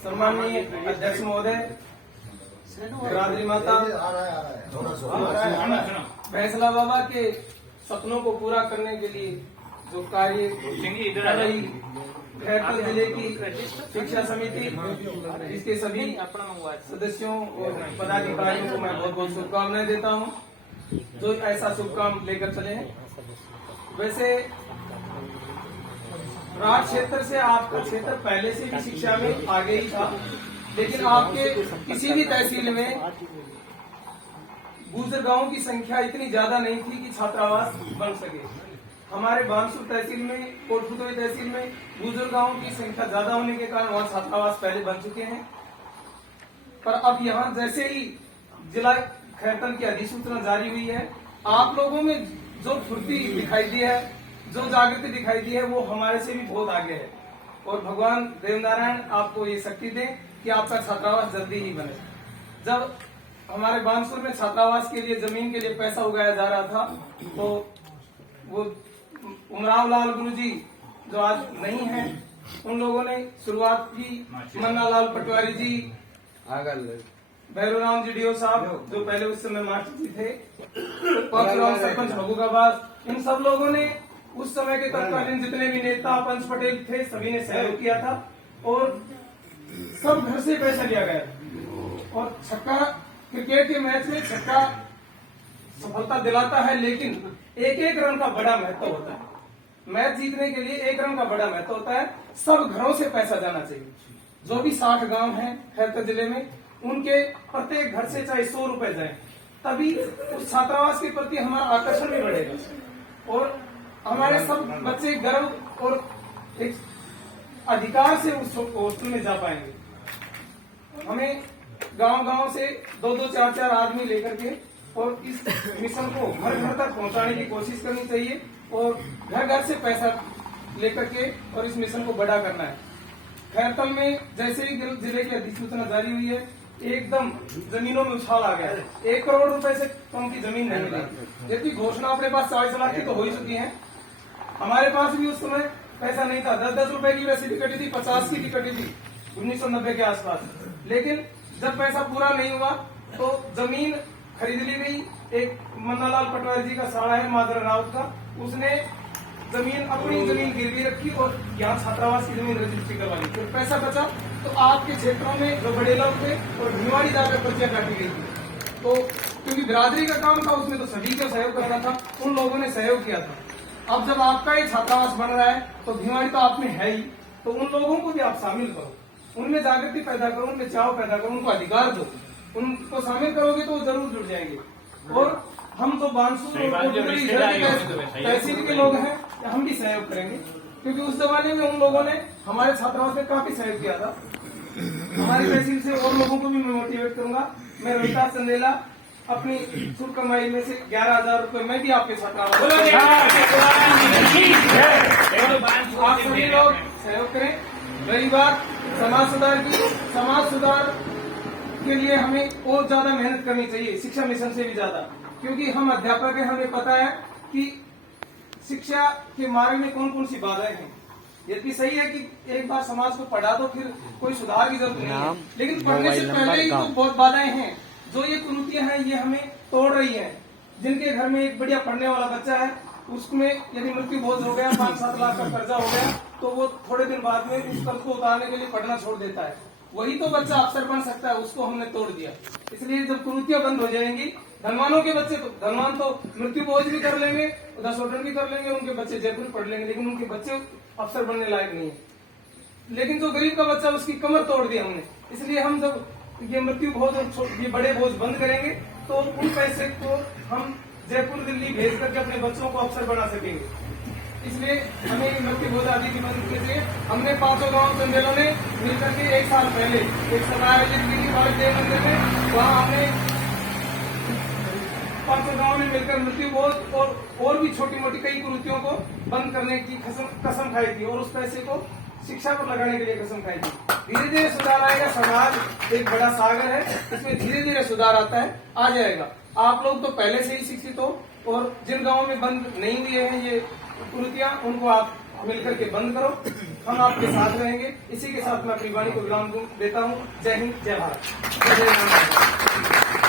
सम्माननीय अध्यक्ष महोदय, रात्रि माता फैसला बाबा के सपनों को पूरा करने के लिए जो कार्य कर रही खैरपुर जिले की शिक्षा समिति, इसके सभी सदस्यों और पदाधिकारियों को मैं बहुत बहुत शुभकामनाएं देता हूं, जो ऐसा शुभ काम लेकर चले हैं। वैसे राज क्षेत्र से आपका क्षेत्र पहले से भी शिक्षा में आगे ही था, लेकिन आपके किसी भी तहसील में गुजर गांवों की संख्या इतनी ज्यादा नहीं थी कि छात्रावास बन सके। हमारे बानसूर तहसील में, कोटपुतली तहसील में गुजर गांवों की संख्या ज्यादा होने के कारण वहां छात्रावास पहले बन चुके हैं। पर अब यहाँ जैसे ही जिला खैरतन की अधिसूचना जारी हुई है, आप लोगों में जो फुर्ती दिखाई दी है, जो जागृति दिखाई दी है, वो हमारे से भी बहुत आगे है। और भगवान देवनारायण आपको ये शक्ति दें कि आपका छात्रावास जल्दी ही बने। जब हमारे बानसूर में छात्रावास के लिए, जमीन के लिए पैसा उगाया जा रहा था, तो वो उमराव लाल गुरुजी जो आज नहीं है, उन लोगों ने शुरुआत की। मन्ना लाल पटवारी जी, भैरवराम जी डीओ साहब जो पहले उस समय मास्टर जी थे, परशुराम सरपंच महबूबाबाद, इन सब लोगों ने उस समय के तत्कालीन जितने भी नेता पंच पटेल थे, सभी ने सहयोग किया था और सब घर से पैसा लिया गया। और छक्का, क्रिकेट के मैच में छक्का सफलता दिलाता है, लेकिन एक एक रन का बड़ा महत्व होता है। मैच जीतने के लिए एक रन का बड़ा महत्व होता है। सब घरों से पैसा जाना चाहिए। जो भी 60 गांव हैं खैरपुर जिले में, उनके प्रत्येक घर से चाहे 100 रुपए जाए, तभी उस छात्रावास के प्रति हमारा आकर्षण भी बढ़ेगा और हमारे सब बच्चे गर्व और एक अधिकार से उस हॉस्टल में जा पाएंगे। हमें गांव-गांव से 2-2, 4-4 आदमी लेकर के और इस मिशन को घर घर तक पहुंचाने की कोशिश करनी चाहिए और घर घर से पैसा लेकर के और इस मिशन को बड़ा करना है। खैरतल में जैसे ही जिले की अधिसूचना जारी हुई है, एकदम जमीनों में उछाल आ गया। 1 करोड़ रुपए से कम की जमीन नहीं मिली, जबकि घोषणा अपने पास 40 लाख की तो हो ही चुकी है। हमारे पास भी उस समय पैसा नहीं था। 10-10 रुपए की वैसे भी कटी थी, 50 की भी कटी थी 1990 के आसपास। लेकिन जब पैसा पूरा नहीं हुआ तो जमीन खरीद ली गई। एक मन्नालाल पटवारी जी का साड़ा है माधर राउत का, उसने जमीन, अपनी जमीन गिरवी रखी और यहाँ छात्रावास की जमीन रजिस्ट्री करवा ली। फिर पैसा बचा तो आपके क्षेत्रों में जो बड़े लोग थे और भिवाड़ी जाकर पर्चियां काटी गई थी। तो क्योंकि बिरादरी का काम था, उसमें तो सभी को सहयोग करना था, उन लोगों ने सहयोग किया था। अब जब आपका ये छात्रावास बन रहा है तो भिवाड़ी तो आप में है ही, तो उन लोगों को भी आप शामिल करो, उनमें जागृति पैदा करो, उनमें चाव पैदा करो, उनको अधिकार दो। उनको शामिल करोगे तो वो जरूर जुड़ जाएंगे। और हम तो बानसूर तहसील के लोग हैं, हम भी सहयोग करेंगे, क्योंकि उस जमाने में उन लोगों ने हमारे छात्रावास में काफी सहयोग किया था। हमारी तहसील से और लोगों को भी मैं मोटिवेट करूंगा। मैं रोहितास चंदेला अपनी शुल्क कमाई में से 11,000 रुपए मैं भी आपके छात्रावास, आप सभी लोग सहयोग करें। रही बात समाज सुधार की, समाज सुधार के लिए हमें और ज्यादा मेहनत करनी चाहिए, शिक्षा मिशन से भी ज्यादा, क्योंकि हम अध्यापक हैं, हमें पता है कि शिक्षा के मार्ग में कौन कौन सी बाधाएं हैं। यदि सही है कि एक बार समाज को पढ़ा दो फिर कोई सुधार की जरूरत नहीं है, लेकिन पढ़ने से पहले ही तो बहुत बाधाएं हैं। जो ये कुरीतियां हैं, ये हमें तोड़ रही है। जिनके घर में एक बढ़िया पढ़ने वाला बच्चा है, उसमें यदि मृत्यु बोझ हो गया, 5-7 लाख का कर्जा हो गया, तो वो थोड़े दिन बाद में उस कर्ज को उतारने के लिए पढ़ना छोड़ देता है। वही तो बच्चा अफसर बन सकता है, उसको हमने तोड़ दिया। इसलिए जब कुरीतियां बंद हो जाएंगी, धनवानों के बच्चे, तो धनवान तो मृत्यु बोझ भी कर लेंगे, 10 ऑर्डर भी कर लेंगे, उनके बच्चे जयपुर पढ़ लेंगे, लेकिन उनके बच्चे अफसर बनने लायक नहीं है। लेकिन जो गरीब का बच्चा, उसकी कमर तोड़ दिया हमने। इसलिए हम जब ये मृत्यु बोझ और ये बड़े बोझ बंद करेंगे तो उन पैसे को हम जयपुर, दिल्ली भेज करके अपने बच्चों को अफसर बना सकेंगे। इसलिए हमें मृत्यु बोझ आदि की मदद के लिए हमने 5 गांव चंदेलों ने मिलकर के 1 साल पहले एक सभा आयोजित की थी भारतीय मंदिर में। वहाँ हमने 5 गांव ने मिलकर मृत्यु बोझ और भी छोटी मोटी कई कुरीतियों को बंद करने की कसम खाई थी और उस पैसे को शिक्षा पर लगाने के लिए कसम खाई थी। धीरे धीरे सुधार आएगा। समाज एक बड़ा सागर है, इसमें धीरे धीरे सुधार आता है, आ जाएगा। आप लोग तो पहले से ही शिक्षित हो और जिन गांवों में बंद नहीं हुए हैं ये कुरीतियां, उनको आप मिलकर के बंद करो, हम आपके साथ रहेंगे। इसी के साथ मैं अपनी वाणी को विराम देता हूँ। जय हिंद, जय भारत, जय जय राम।